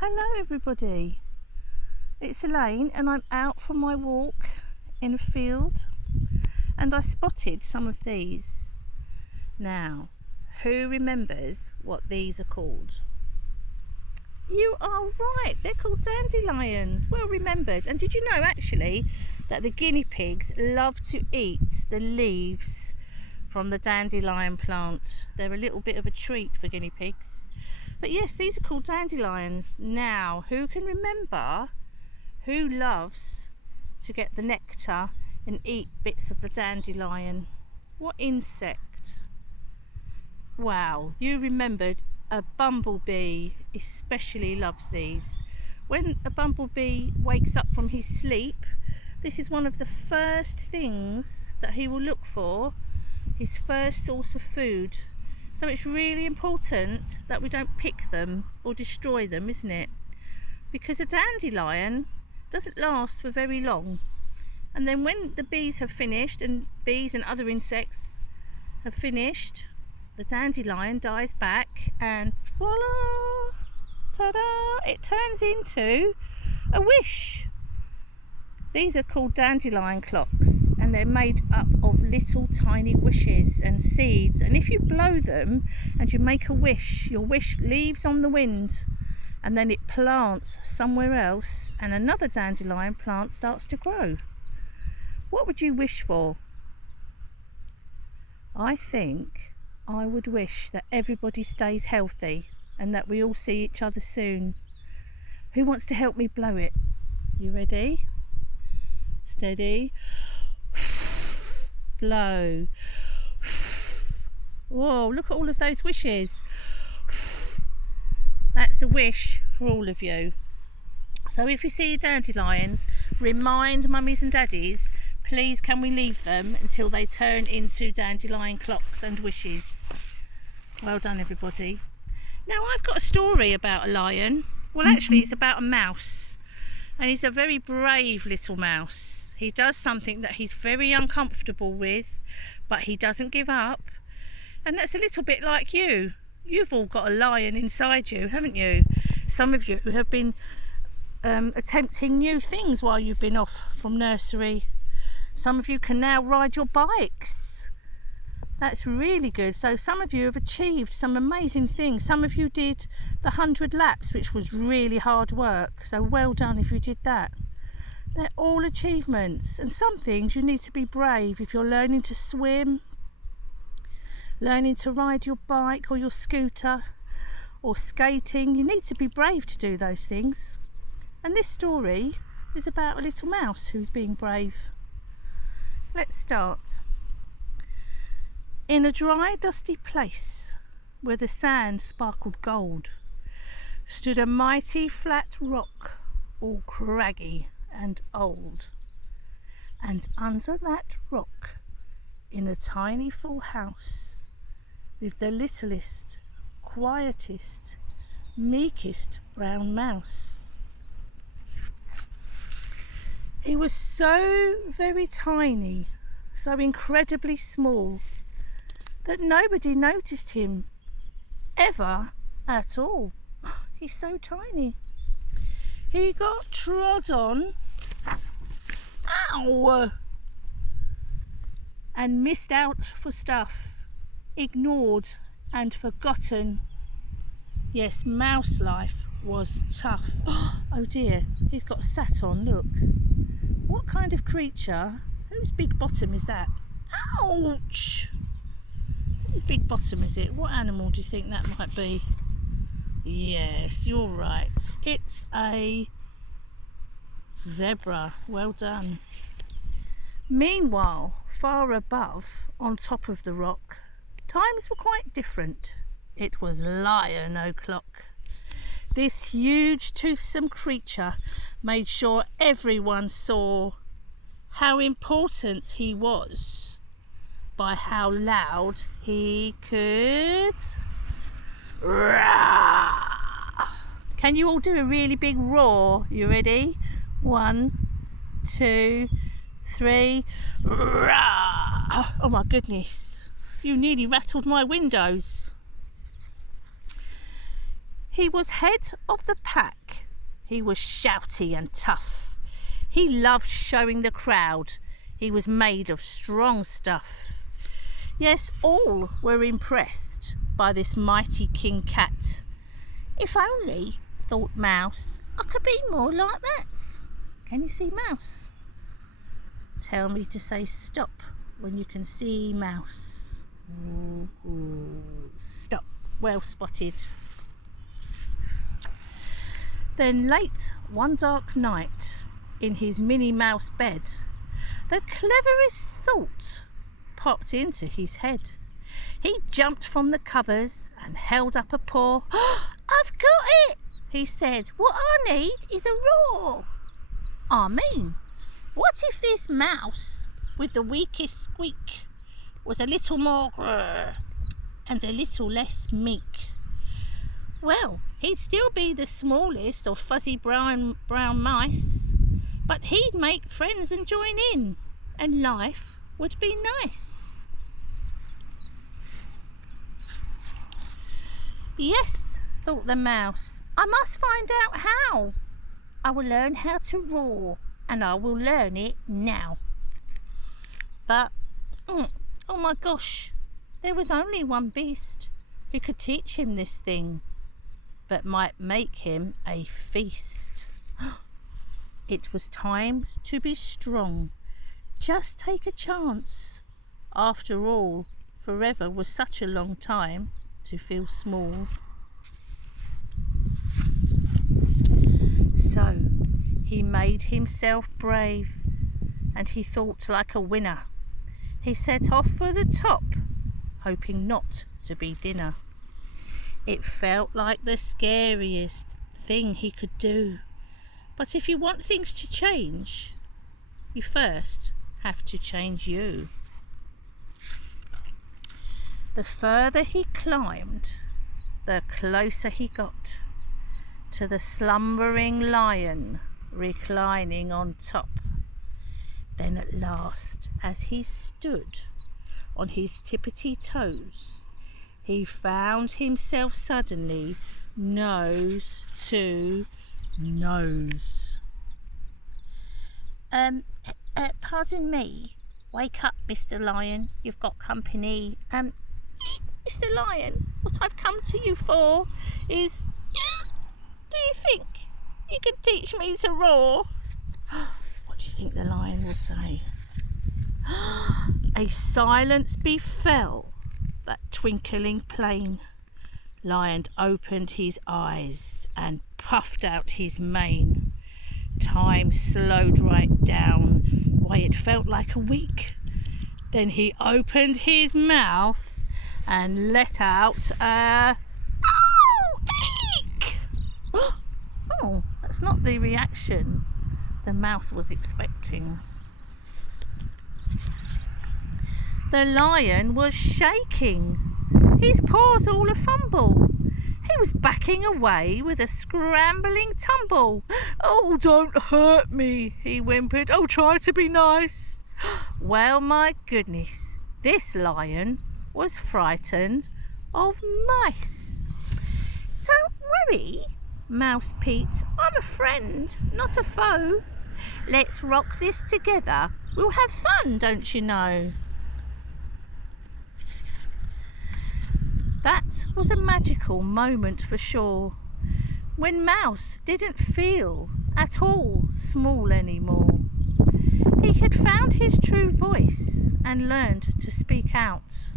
Hello everybody, it's Elaine and I'm out for my walk in a field and I spotted some of these. Now, who remembers what these are called? You are right, they're called dandelions. Well remembered. And did you know actually that the guinea pigs love to eat the leaves from the dandelion plant? They're a little bit of a treat for guinea pigs. But yes, these are called dandelions. Now, who can remember who loves to get the nectar and eat bits of the dandelion? What insect? Wow, you remembered. A bumblebee especially loves these. When a bumblebee wakes up from his sleep, this is one of the first things that he will look for, his first source of food. So it's really important that we don't pick them or destroy them, isn't it? Because a dandelion doesn't last for very long. And then when the bees have finished, and bees and other insects have finished, the dandelion dies back and voila, ta-da, it turns into a wish. These are called dandelion clocks and they're made up of little tiny wishes and seeds, and if you blow them and you make a wish, your wish leaves on the wind and then it plants somewhere else and another dandelion plant starts to grow. What would you wish for? I think I would wish that everybody stays healthy and that we all see each other soon. Who wants to help me blow it? You ready? Steady. Blow. Whoa, look at all of those wishes. That's a wish for all of you. So if you see dandelions, remind mummies and daddies, please can we leave them until they turn into dandelion clocks and wishes. Well done everybody. Now I've got a story about a lion. Well actually it's about a mouse. And he's a very brave little mouse. He does something that he's very uncomfortable with, but he doesn't give up. And that's a little bit like you. You've all got a lion inside you, haven't you? Some of you have been attempting new things while you've been off from nursery. Some of you can now ride your bikes. That's really good. So some of you have achieved some amazing things. Some of you did the 100 laps, which was really hard work. So well done if you did that. They're all achievements. And some things you need to be brave. If you're learning to swim, learning to ride your bike or your scooter or skating, you need to be brave to do those things. And this story is about a little mouse who's being brave. Let's start. In a dry, dusty place where the sand sparkled gold stood a mighty flat rock, all craggy and old. And under that rock, in a tiny full house, lived the littlest, quietest, meekest brown mouse. He was so very tiny, so incredibly small, that nobody noticed him ever at all. He's so tiny. He got trod on, ow, and missed out for stuff, ignored and forgotten. Yes, mouse life was tough. Oh dear, he's got sat on, look. What kind of creature? Whose big bottom is that? Ouch! Whose big bottom is it? What animal do you think that might be? Yes, you're right. It's a zebra. Well done. Meanwhile, far above, on top of the rock, times were quite different. It was Lion O'Clock. This huge, toothsome creature made sure everyone saw how important he was by how loud he could roar. Can you all do a really big roar? You ready? 1, 2, 3. Roar. Oh my goodness. You nearly rattled my windows. He was head of the pack He was shouty and tough. He loved showing the crowd he was made of strong stuff. Yes, all were impressed by this mighty King Cat. If only, thought Mouse, I could be more like that. Can you see Mouse? Tell me to say stop when you can see Mouse. Ooh, stop. Well spotted. Then late one dark night, in his Minnie Mouse bed, the cleverest thought popped into his head. He jumped from the covers and held up a paw. I've got it, he said. What I need is a roar. I mean, what if this mouse with the weakest squeak was a little more grrr and a little less meek? Well, he'd still be the smallest of fuzzy brown mice, but he'd make friends and join in, and life would be nice. Yes, thought the mouse, I must find out how. I will learn how to roar, and I will learn it now. But, oh my gosh, there was only one beast who could teach him this thing, but might make him a feast. It was time to be strong. Just take a chance. After all, forever was such a long time to feel small. So he made himself brave, and he thought like a winner. He set off for the top, hoping not to be dinner. It felt like the scariest thing he could do. But if you want things to change, you first have to change you. The further he climbed, the closer he got to the slumbering lion reclining on top. Then at last, as he stood on his tippity toes, he found himself suddenly nose to nose. Pardon me. Wake up, Mr. Lion. You've got company. Mr. Lion, what I've come to you for is... Do you think you could teach me to roar? What do you think the lion will say? A silence befell that twinkling plain. Lion opened his eyes and puffed out his mane. Time slowed right down. Why, it felt like a week. Then he opened his mouth and let out a... Oh, eek! Oh, that's not the reaction the mouse was expecting. The lion was shaking, his paws all a-fumble. He was backing away with a scrambling tumble. Oh, don't hurt me, he whimpered. Oh, try to be nice. Well, my goodness, this lion was frightened of mice. Don't worry, Mouse Pete, I'm a friend, not a foe. Let's rock this together. We'll have fun, don't you know? That was a magical moment for sure, when Mouse didn't feel at all small anymore. He had found his true voice and learned to speak out.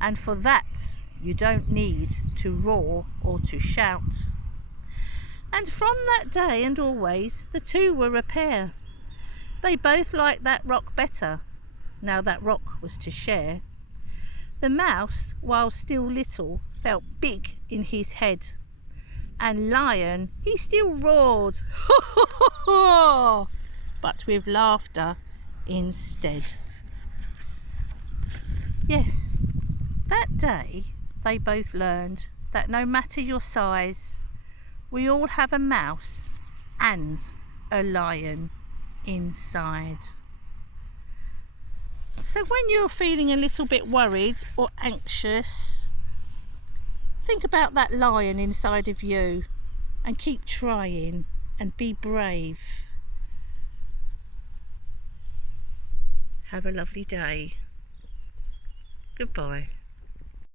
And for that, you don't need to roar or to shout. And from that day and always, the two were a pair. They both liked that rock better, now that rock was to share. The mouse, while still little, felt big in his head. And Lion, he still roared, ha ha ha ha, but with laughter instead. Yes, that day they both learned that no matter your size, we all have a mouse and a lion inside. So when you're feeling a little bit worried or anxious, think about that lion inside of you and keep trying and be brave. Have a lovely day. Goodbye.